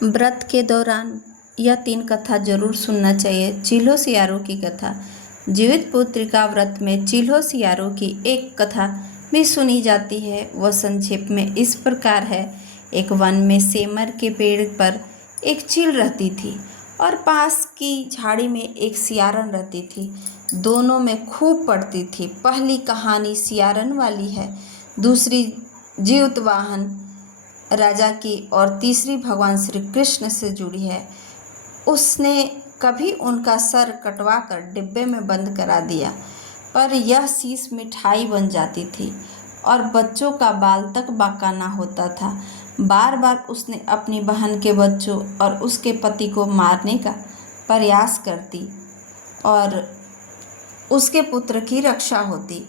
व्रत के दौरान यह 3 कथा जरूर सुनना चाहिए। चिल्हो सियारो की कथा। जीवित पुत्रिका व्रत में चिल्हो सियारो की एक कथा भी सुनी जाती है। वह संक्षेप में इस प्रकार है। एक वन में सेमर के पेड़ पर एक चील रहती थी और पास की झाड़ी में एक सियारन रहती थी। दोनों में खूब पड़ती थी। पहली कहानी सियारन वाली है, दूसरी जीवित वाहन राजा की और तीसरी भगवान श्री कृष्ण से जुड़ी है। उसने कभी उनका सर कटवा कर डिब्बे में बंद करा दिया, पर यह शीश मिठाई बन जाती थी और बच्चों का बाल तक बाका ना होता था। बार बार उसने अपनी बहन के बच्चों और उसके पति को मारने का प्रयास करती और उसके पुत्र की रक्षा होती।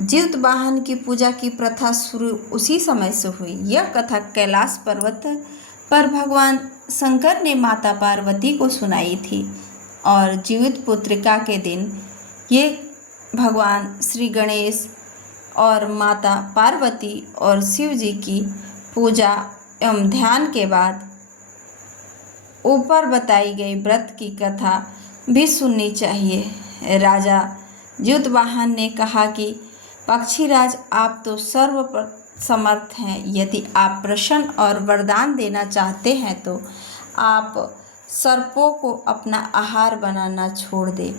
जीवित वाहन की पूजा की प्रथा शुरू उसी समय से हुई। यह कथा कैलाश पर्वत पर भगवान शंकर ने माता पार्वती को सुनाई थी और जीवित पुत्रिका के दिन ये भगवान श्री गणेश और माता पार्वती और शिव जी की पूजा एवं ध्यान के बाद ऊपर बताई गई व्रत की कथा भी सुननी चाहिए। राजा जीवित वाहन ने कहा कि पक्षीराज, आप तो सर्व समर्थ हैं। यदि आप प्रसन्न और वरदान देना चाहते हैं तो आप सर्पों को अपना आहार बनाना छोड़ दें।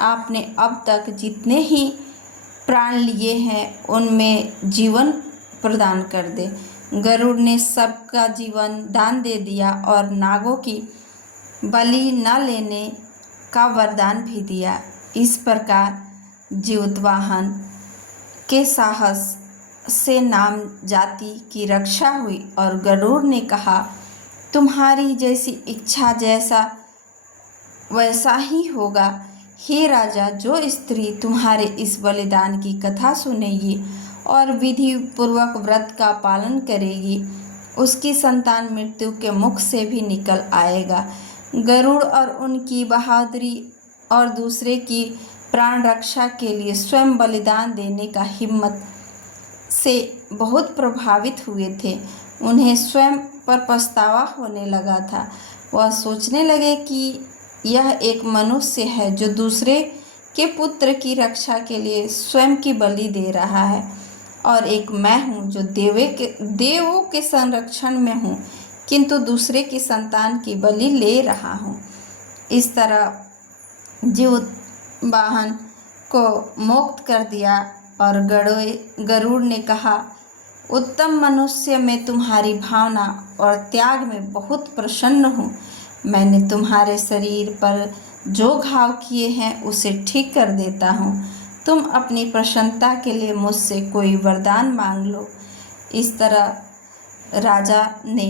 आपने अब तक जितने ही प्राण लिए हैं उनमें जीवन प्रदान कर दे। गरुड़ ने सबका जीवन दान दे दिया और नागों की बलि न लेने का वरदान भी दिया। इस प्रकार जीवित वाहन के साहस से नाम जाति की रक्षा हुई और गरुड़ ने कहा, तुम्हारी जैसी इच्छा जैसा वैसा ही होगा। हे राजा, जो स्त्री तुम्हारे इस बलिदान की कथा सुनेगी और विधि पूर्वक व्रत का पालन करेगी, उसकी संतान मृत्यु के मुख से भी निकल आएगा। गरुड़ और उनकी बहादुरी और दूसरे की प्राण रक्षा के लिए स्वयं बलिदान देने का हिम्मत से बहुत प्रभावित हुए थे। उन्हें स्वयं पर पछतावा होने लगा था। वह सोचने लगे कि यह एक मनुष्य है जो दूसरे के पुत्र की रक्षा के लिए स्वयं की बलि दे रहा है, और एक मैं हूँ जो देवों के संरक्षण में हूँ, किंतु दूसरे की संतान की बलि ले रहा हूँ। इस तरह जीवित वाहन को मुक्त कर दिया और गरुड़ ने कहा, उत्तम मनुष्य में तुम्हारी भावना और त्याग में बहुत प्रसन्न हूँ। मैंने तुम्हारे शरीर पर जो घाव किए हैं उसे ठीक कर देता हूँ। तुम अपनी प्रसन्नता के लिए मुझसे कोई वरदान मांग लो। इस तरह राजा ने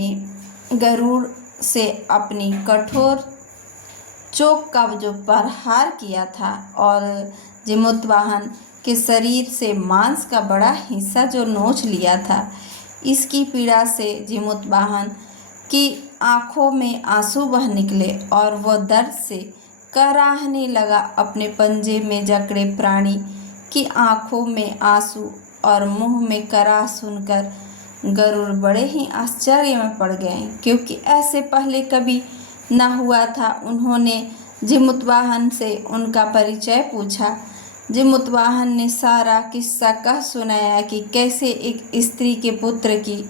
गरुड़ से अपनी कठोर चोक का जो प्रहार किया था और जीवित वाहन के शरीर से मांस का बड़ा हिस्सा जो नोच लिया था, इसकी पीड़ा से जीवित वाहन की आंखों में आंसू बह निकले और वह दर्द से कराहने लगा। अपने पंजे में जकड़े प्राणी की आंखों में आंसू और मुंह में कराह सुनकर गरुड़ बड़े ही आश्चर्य में पड़ गए, क्योंकि ऐसे पहले कभी न हुआ था। उन्होंने जीवित वाहन से उनका परिचय पूछा। जीवित वाहन ने सारा किस्सा कह सुनाया कि कैसे एक स्त्री के पुत्र की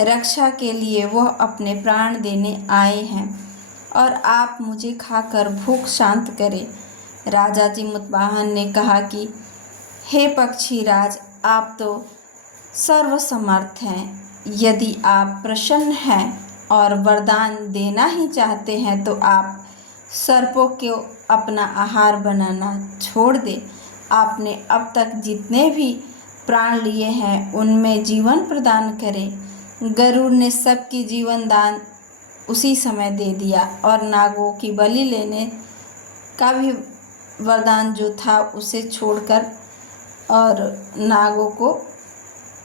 रक्षा के लिए वह अपने प्राण देने आए हैं और आप मुझे खाकर भूख शांत करें। राजा जीवित वाहन ने कहा कि हे पक्षीराज, आप तो सर्वसमर्थ हैं। यदि आप प्रसन्न हैं और वरदान देना ही चाहते हैं तो आप सर्पों को अपना आहार बनाना छोड़ दें। आपने अब तक जितने भी प्राण लिए हैं उनमें जीवन प्रदान करें। गरुड़ ने सबकी जीवन दान उसी समय दे दिया और नागों की बलि लेने का भी वरदान जो था उसे छोड़कर और नागों को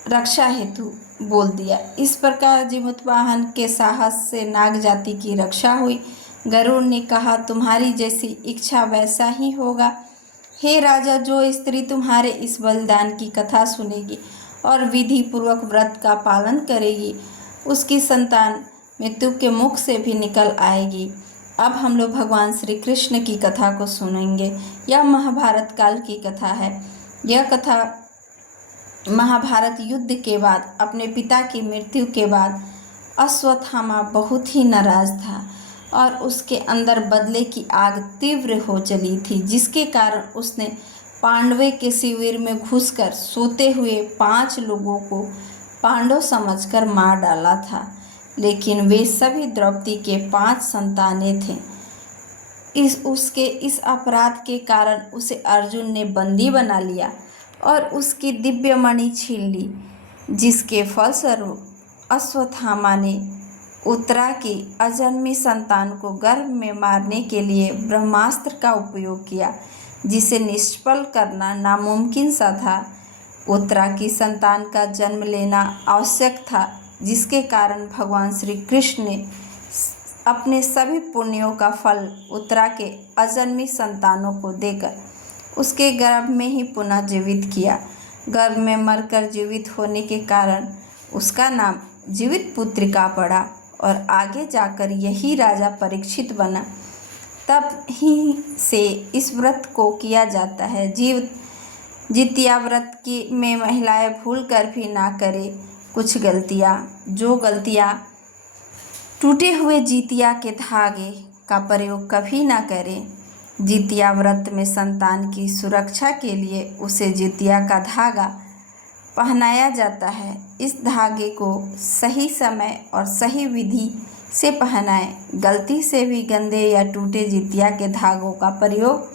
रक्षा हेतु बोल दिया। इस प्रकार जीवित वाहन के साहस से नाग जाति की रक्षा हुई। गरुड़ ने कहा, तुम्हारी जैसी इच्छा वैसा ही होगा। हे राजा, जो स्त्री तुम्हारे इस बलिदान की कथा सुनेगी और विधि पूर्वक व्रत का पालन करेगी, उसकी संतान मृत्यु के मुख से भी निकल आएगी। अब हम लोग भगवान श्री कृष्ण की कथा को सुनेंगे। यह महाभारत काल की कथा है। यह कथा महाभारत युद्ध के बाद, अपने पिता की मृत्यु के बाद अश्वत्थामा बहुत ही नाराज था और उसके अंदर बदले की आग तीव्र हो चली थी, जिसके कारण उसने पांडवों के शिविर में घुसकर सोते हुए 5 लोगों को पांडव समझकर मार डाला था। लेकिन वे सभी द्रौपदी के 5 संतानें थे। उसके इस अपराध के कारण उसे अर्जुन ने बंदी बना लिया और उसकी दिव्य मणि छीन ली, जिसके फलस्वरूप अश्वत्थामा ने उत्तरा की अजन्मी संतान को गर्भ में मारने के लिए ब्रह्मास्त्र का उपयोग किया, जिसे निष्फल करना नामुमकिन सा था। उत्तरा की संतान का जन्म लेना आवश्यक था, जिसके कारण भगवान श्री कृष्ण ने अपने सभी पुण्यों का फल उत्तरा के अजन्मी संतानों को देकर उसके गर्भ में ही पुनः जीवित किया। गर्भ में मरकर जीवित होने के कारण उसका नाम जीवित पुत्रिका पड़ा और आगे जाकर यही राजा परीक्षित बना। तब ही से इस व्रत को किया जाता है। जितिया व्रत की में महिलाएं भूल कर भी ना करें कुछ गलतियाँ। जो गलतियाँ टूटे हुए जितिया के धागे का प्रयोग कभी ना करें। जितिया व्रत में संतान की सुरक्षा के लिए उसे जितिया का धागा पहनाया जाता है। इस धागे को सही समय और सही विधि से पहनाएं। गलती से भी गंदे या टूटे जितिया के धागों का प्रयोग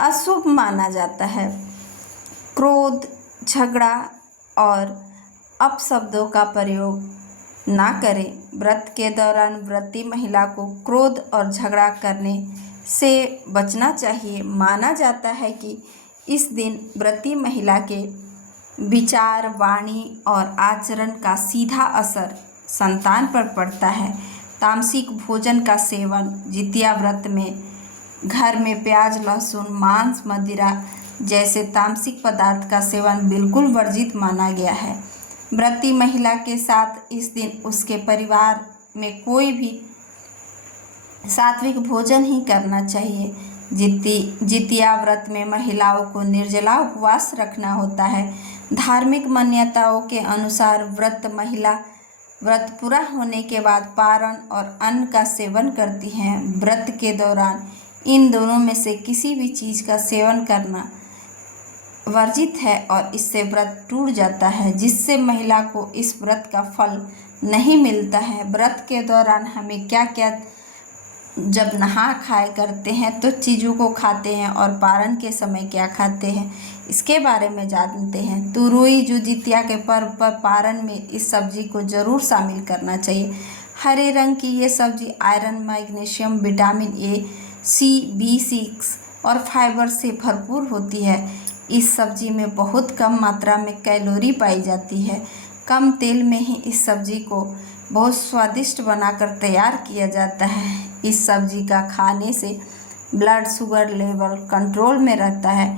अशुभ माना जाता है। क्रोध, झगड़ा और अपशब्दों का प्रयोग ना करें। व्रत के दौरान व्रती महिला को क्रोध और झगड़ा करने से बचना चाहिए। माना जाता है कि इस दिन व्रती महिला के विचार, वाणी और आचरण का सीधा असर संतान पर पड़ता है। तामसिक भोजन का सेवन जितिया व्रत में घर में प्याज, लहसुन, मांस, मदिरा जैसे तामसिक पदार्थ का सेवन बिल्कुल वर्जित माना गया है। व्रती महिला के साथ इस दिन उसके परिवार में कोई भी सात्विक भोजन ही करना चाहिए। जितिया व्रत में महिलाओं को निर्जला उपवास रखना होता है। धार्मिक मान्यताओं के अनुसार व्रत पूरा होने के बाद पारण और अन्न का सेवन करती हैं। व्रत के दौरान इन दोनों में से किसी भी चीज़ का सेवन करना वर्जित है और इससे व्रत टूट जाता है, जिससे महिला को इस व्रत का फल नहीं मिलता है। व्रत के दौरान हमें क्या क्या, जब नहा खाए करते हैं तो चीज़ों को खाते हैं और पारण के समय क्या खाते हैं, इसके बारे में जानते हैं। तुरुई जो जितिया के पर्व पर पारण में इस सब्जी को ज़रूर शामिल करना चाहिए। हरे रंग की ये सब्जी iron, magnesium, vitamin A, C, B6 और फाइबर से भरपूर होती है। इस सब्जी में बहुत कम मात्रा में कैलोरी पाई जाती है। कम तेल में ही इस सब्जी को बहुत स्वादिष्ट बनाकर तैयार किया जाता है। इस सब्जी का खाने से ब्लड शुगर लेवल कंट्रोल में रहता है,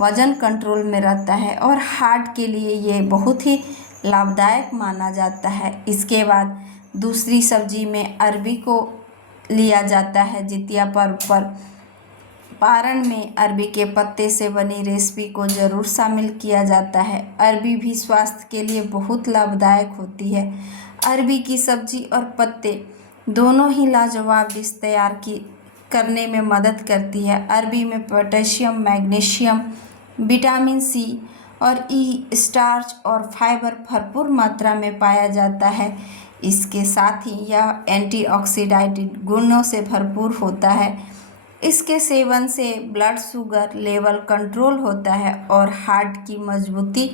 वज़न कंट्रोल में रहता है और हार्ट के लिए ये बहुत ही लाभदायक माना जाता है। इसके बाद दूसरी सब्जी में अरबी को लिया जाता है। जितिया पर्व पर पारण में अरबी के पत्ते से बनी रेसिपी को ज़रूर शामिल किया जाता है। अरबी भी स्वास्थ्य के लिए बहुत लाभदायक होती है। अरबी की सब्जी और पत्ते दोनों ही लाजवाब डिश तैयार करने में मदद करती है। अरबी में पोटेशियम, मैग्नीशियम, विटामिन C और E, स्टार्च और फाइबर भरपूर मात्रा में पाया जाता है। इसके साथ ही यह एंटीऑक्सीडेंट गुणों से भरपूर होता है। इसके सेवन से ब्लड शुगर लेवल कंट्रोल होता है और हार्ट की मजबूती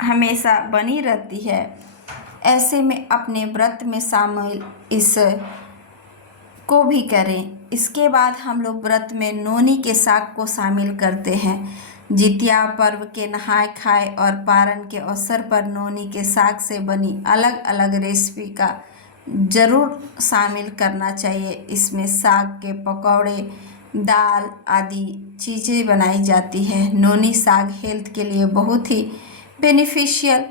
हमेशा बनी रहती है। ऐसे में अपने व्रत में शामिल इस को भी करें। इसके बाद हम लोग व्रत में नोनी के साग को शामिल करते हैं। जितिया पर्व के नहाय खाए और पारण के अवसर पर नोनी के साग से बनी अलग अलग रेसिपी का ज़रूर शामिल करना चाहिए। इसमें साग के पकौड़े, दाल आदि चीज़ें बनाई जाती है। नोनी साग हेल्थ के लिए बहुत ही बेनिफिशियल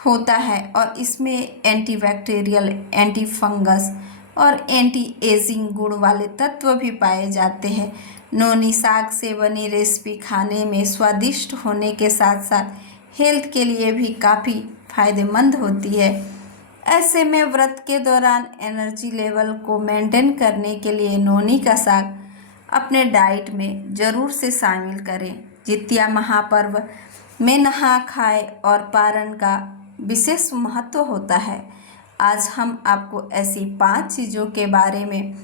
होता है और इसमें एंटीबैक्टीरियल, एंटी फंगस और एंटी एजिंग गुण वाले तत्व भी पाए जाते हैं। नोनी साग से बनी रेसिपी खाने में स्वादिष्ट होने के साथ साथ हेल्थ के लिए भी काफ़ी फायदेमंद होती है। ऐसे में व्रत के दौरान एनर्जी लेवल को मेंटेन करने के लिए नोनी का साग अपने डाइट में ज़रूर से शामिल करें। जितिया महापर्व में नहा खाए और पारण का विशेष महत्व होता है। आज हम आपको ऐसी 5 चीज़ों के बारे में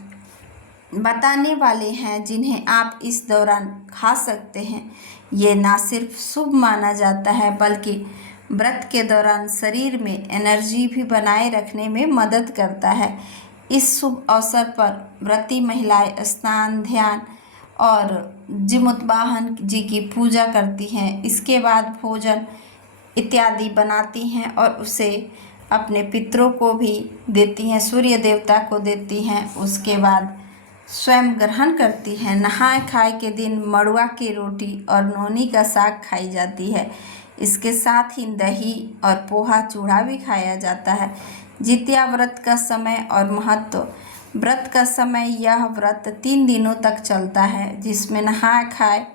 बताने वाले हैं जिन्हें आप इस दौरान खा सकते हैं। ये ना सिर्फ शुभ माना जाता है बल्कि व्रत के दौरान शरीर में एनर्जी भी बनाए रखने में मदद करता है। इस शुभ अवसर पर व्रती महिलाएं स्नान, ध्यान और जिमुतवाहन जी की पूजा करती हैं। इसके बाद भोजन इत्यादि बनाती हैं और उसे अपने पितरों को भी देती हैं, सूर्य देवता को देती हैं। उसके बाद स्वयं ग्रहण करती हैं। नहाए खाए के दिन मड़ुआ की रोटी और नोनी का साग खाई जाती है। इसके साथ ही दही और पोहा चूड़ा भी खाया जाता है। जितिया व्रत का समय और महत्व। व्रत का समय, यह व्रत 3 दिनों तक चलता है जिसमें नहाए खाए,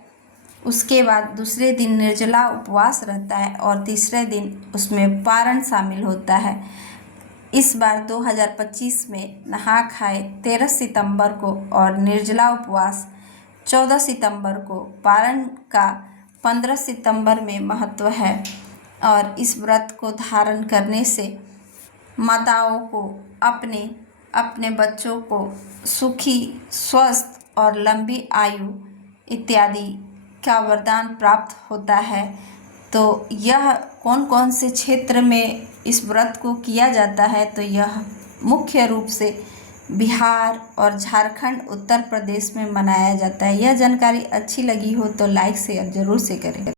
उसके बाद दूसरे दिन निर्जला उपवास रहता है और तीसरे दिन उसमें पारण शामिल होता है। इस बार 2025 में नहा खाए 13 सितंबर को और निर्जला उपवास 14 सितंबर को, पारण का 15 सितंबर में महत्व है। और इस व्रत को धारण करने से माताओं को अपने बच्चों को सुखी, स्वस्थ और लंबी आयु इत्यादि का वरदान प्राप्त होता है। तो यह कौन कौन से क्षेत्र में इस व्रत को किया जाता है, तो यह मुख्य रूप से बिहार और झारखंड, उत्तर प्रदेश में मनाया जाता है। यह जानकारी अच्छी लगी हो तो लाइक शेयर ज़रूर से करें।